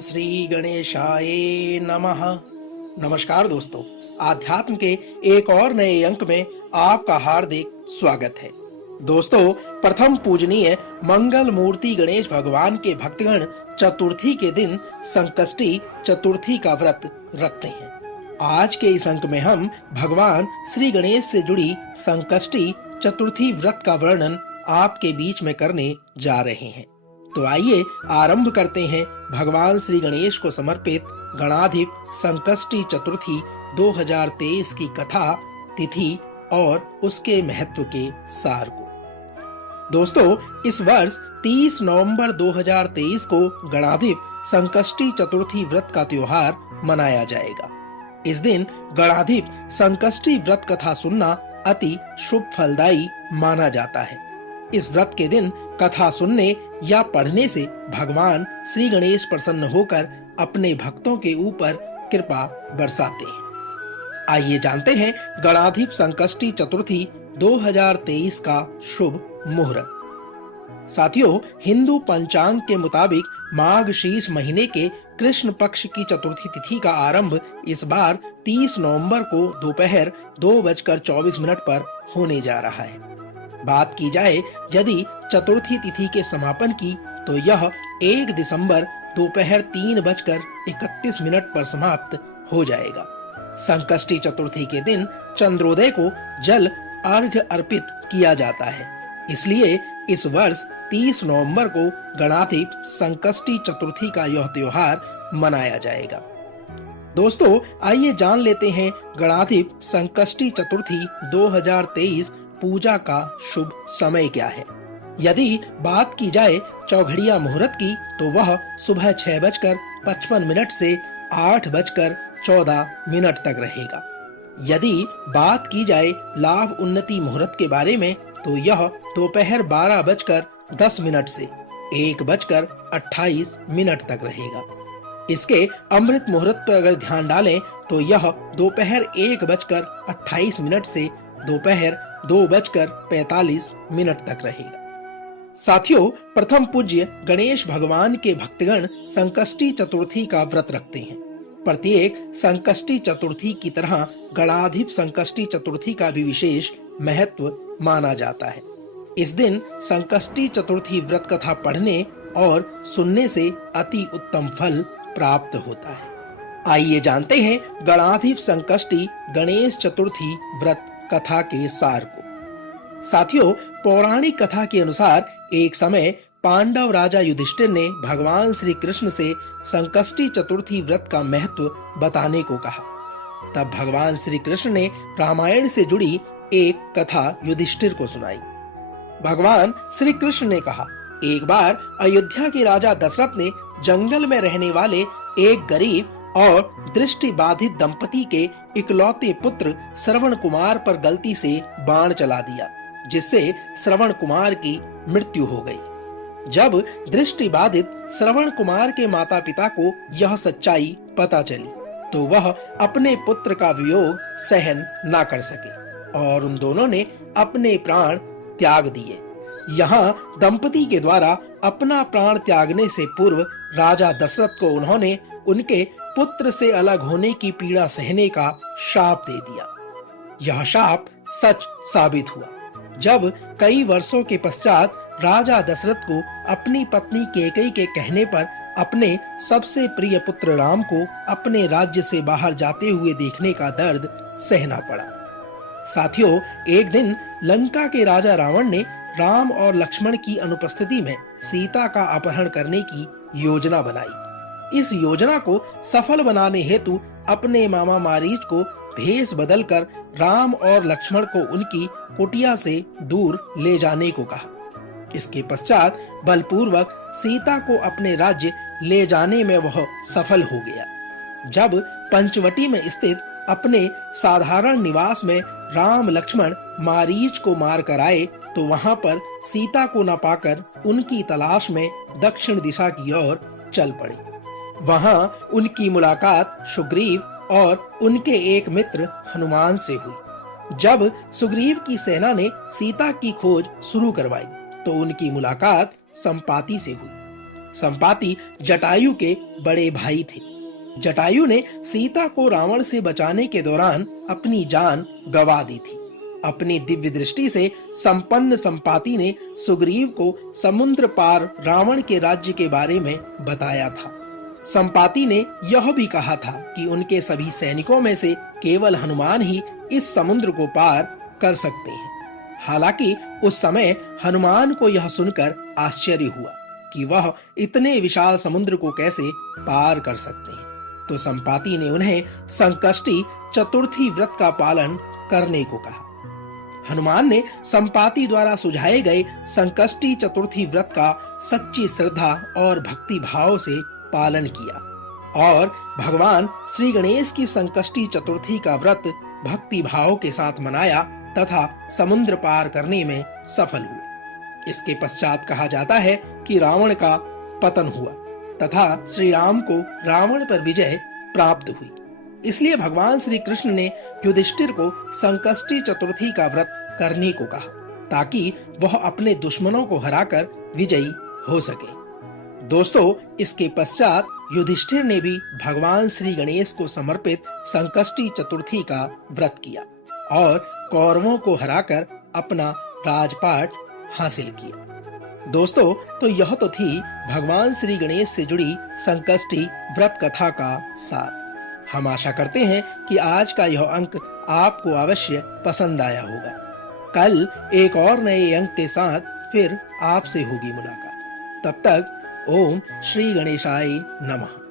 श्री गणेशाय नमः। नमस्कार दोस्तों, आध्यात्म के एक और नए अंक में आपका हार्दिक स्वागत है। दोस्तों, प्रथम पूजनीय मंगल मूर्ति गणेश भगवान के भक्तगण चतुर्थी के दिन संकष्टी चतुर्थी का व्रत रखते हैं। आज के इस अंक में हम भगवान श्री गणेश से जुड़ी संकष्टी चतुर्थी व्रत का वर्णन आपके बीच में करने जा रहे हैं। तो आइए आरंभ करते हैं भगवान श्री गणेश को समर्पित गणाधिप संकष्टी चतुर्थी 2023 की कथा, तिथि और उसके महत्व के सार को। दोस्तों, इस वर्ष 30 नवंबर 2023 को गणाधिप संकष्टी चतुर्थी व्रत का त्योहार मनाया जाएगा। इस दिन गणाधिप संकष्टी व्रत कथा सुनना अति शुभ फलदायी माना जाता है। इस व्रत के दिन कथा सुनने या पढ़ने से भगवान श्री गणेश प्रसन्न होकर अपने भक्तों के ऊपर कृपा बरसाते हैं। आइए जानते हैं गणाधिप संकष्टी चतुर्थी 2023 का शुभ मुहूर्त। साथियों, हिंदू पंचांग के मुताबिक माघ शीर्ष महीने के कृष्ण पक्ष की चतुर्थी तिथि का आरंभ इस बार 30 नवंबर को दोपहर 2:24 पर होने जा रहा है। बात की जाए यदि चतुर्थी तिथि के समापन की, तो यह 1 दिसंबर दोपहर 3:31 पर समाप्त हो जाएगा। संकष्टी चतुर्थी के दिन चंद्रोदय को जल अर्घ्य अर्पित किया जाता है, इसलिए इस वर्ष 30 नवंबर को गणाधिप संकष्टी चतुर्थी का यह त्योहार मनाया जाएगा। दोस्तों, आइए जान लेते हैं गणाधिप संकष्टी चतुर्थी 2023 पूजा का शुभ समय क्या है। यदि बात की जाए चौघड़िया मुहूर्त की, तो वह सुबह 6:55 से 8:14 तक रहेगा। यदि बात की जाए लाभ उन्नति मुहूर्त के बारे में, तो यह दोपहर 12:10 से 1:28 तक रहेगा। इसके अमृत मुहूर्त पर अगर ध्यान डालें, तो यह दोपहर 1:28 से दोपहर 2:45 तक रहेगा। साथियों, प्रथम पूज्य गणेश भगवान के भक्तगण संकष्टी चतुर्थी का व्रत रखते हैं। प्रत्येक संकष्टी चतुर्थी की तरह गणाधिप संकष्टी चतुर्थी का भी विशेष महत्व माना जाता है। इस दिन संकष्टी चतुर्थी व्रत कथा पढ़ने और सुनने से अति उत्तम फल प्राप्त होता है। आइए जानते हैं गणाधिप संकष्टी गणेश चतुर्थी व्रत कथा के सार को। साथियों, पौराणिक कथा के अनुसार एक समय पांडव राजा युधिष्ठिर ने भगवान श्री कृष्ण से संकष्टी चतुर्थी व्रत का महत्व बताने को कहा। तब भगवान श्री कृष्ण ने रामायण से जुड़ी एक कथा युधिष्ठिर को सुनाई। भगवान श्री कृष्ण ने कहा, एक बार अयोध्या के राजा दशरथ ने जंगल में रहने वाले एक गरीब और दृष्टि बाधित दंपति के इकलौते पुत्र श्रवण कुमार पर गलती से बाण चला दिया, जिससे श्रवण कुमार की मृत्यु हो गई। जब दृष्टि बाधित श्रवण कुमार के माता पिता को यह सच्चाई पता चली, तो वह अपने पुत्र का वियोग सहन न कर सके और उन दोनों ने अपने प्राण त्याग दिए। यहाँ दंपति के द्वारा अपना प्राण त्यागने से पूर्व राजा दशरथ को उन्होंने उनके पुत्र से अलग होने की पीड़ा सहने का शाप दे दिया। यह शाप सच साबित हुआ जब कई वर्षों के पश्चात राजा दशरथ को अपनी पत्नी कैकेयी के कहने पर अपने सबसे प्रिय पुत्र राम को अपने राज्य से बाहर जाते हुए देखने का दर्द सहना पड़ा। साथियों, एक दिन लंका के राजा रावण ने राम और लक्ष्मण की अनुपस्थिति में सीता का अपहरण करने की योजना बनाई। इस योजना को सफल बनाने हेतु अपने मामा मारीच को भेष बदलकर राम और लक्ष्मण को उनकी कुटिया से दूर ले जाने को कहा। इसके पश्चात बलपूर्वक सीता को अपने राज्य ले जाने में वह सफल हो गया। जब पंचवटी में स्थित अपने साधारण निवास में राम लक्ष्मण मारीच को मार कर आए, तो वहां पर सीता को न पाकर उनकी तलाश में दक्षिण दिशा की ओर चल पड़े। वहां उनकी मुलाकात सुग्रीव और उनके एक मित्र हनुमान से हुई। जब सुग्रीव की सेना ने सीता की खोज शुरू करवाई, तो उनकी मुलाकात संपाति से हुई। संपाति जटायु के बड़े भाई थे। जटायु ने सीता को रावण से बचाने के दौरान अपनी जान गंवा दी थी। अपनी दिव्य दृष्टि से संपन्न संपाति ने सुग्रीव को समुद्र पार रावण के राज्य के बारे में बताया था। संपाति ने यह भी कहा था कि उनके सभी सैनिकों में से केवल हनुमान ही इस समुद्र को पार कर सकते हैं। हालांकि उस समय हनुमान को यह सुनकर आश्चर्य हुआ कि वह इतने विशाल समुद्र को कैसे पार कर सकते हैं। तो संपाति ने उन्हें संकष्टी चतुर्थी व्रत का पालन करने को कहा। हनुमान ने संपाति द्वारा सुझाए गए संकष्टी चतुर्थी व्रत का सच्ची श्रद्धा और भक्ति भाव से पालन किया और भगवान श्री गणेश की संकष्टी चतुर्थी का व्रत भक्ति भाव के साथ मनाया तथा समुद्र पार करने में सफल हुए। इसके पश्चात कहा जाता है कि रावण का पतन हुआ तथा श्री राम को रावण पर विजय प्राप्त हुई। इसलिए भगवान श्री कृष्ण ने युधिष्ठिर को संकष्टी चतुर्थी का व्रत करने को कहा ताकि वह अपने दुश्मनों को हराकर विजयी हो सके। दोस्तों, इसके पश्चात युधिष्ठिर ने भी भगवान श्री गणेश को समर्पित संकष्टी चतुर्थी का व्रत किया और कौरवों को हराकर अपना राजपाट हासिल किया। दोस्तों, तो यह तो थी भगवान श्री गणेश से जुड़ी संकष्टी व्रत कथा का सार। हम आशा करते हैं कि आज का यह अंक आपको अवश्य पसंद आया होगा। कल एक और नए अंक के साथ फिर आपसे होगी मुलाकात। तब तक ओम श्री गणेशाय नमः।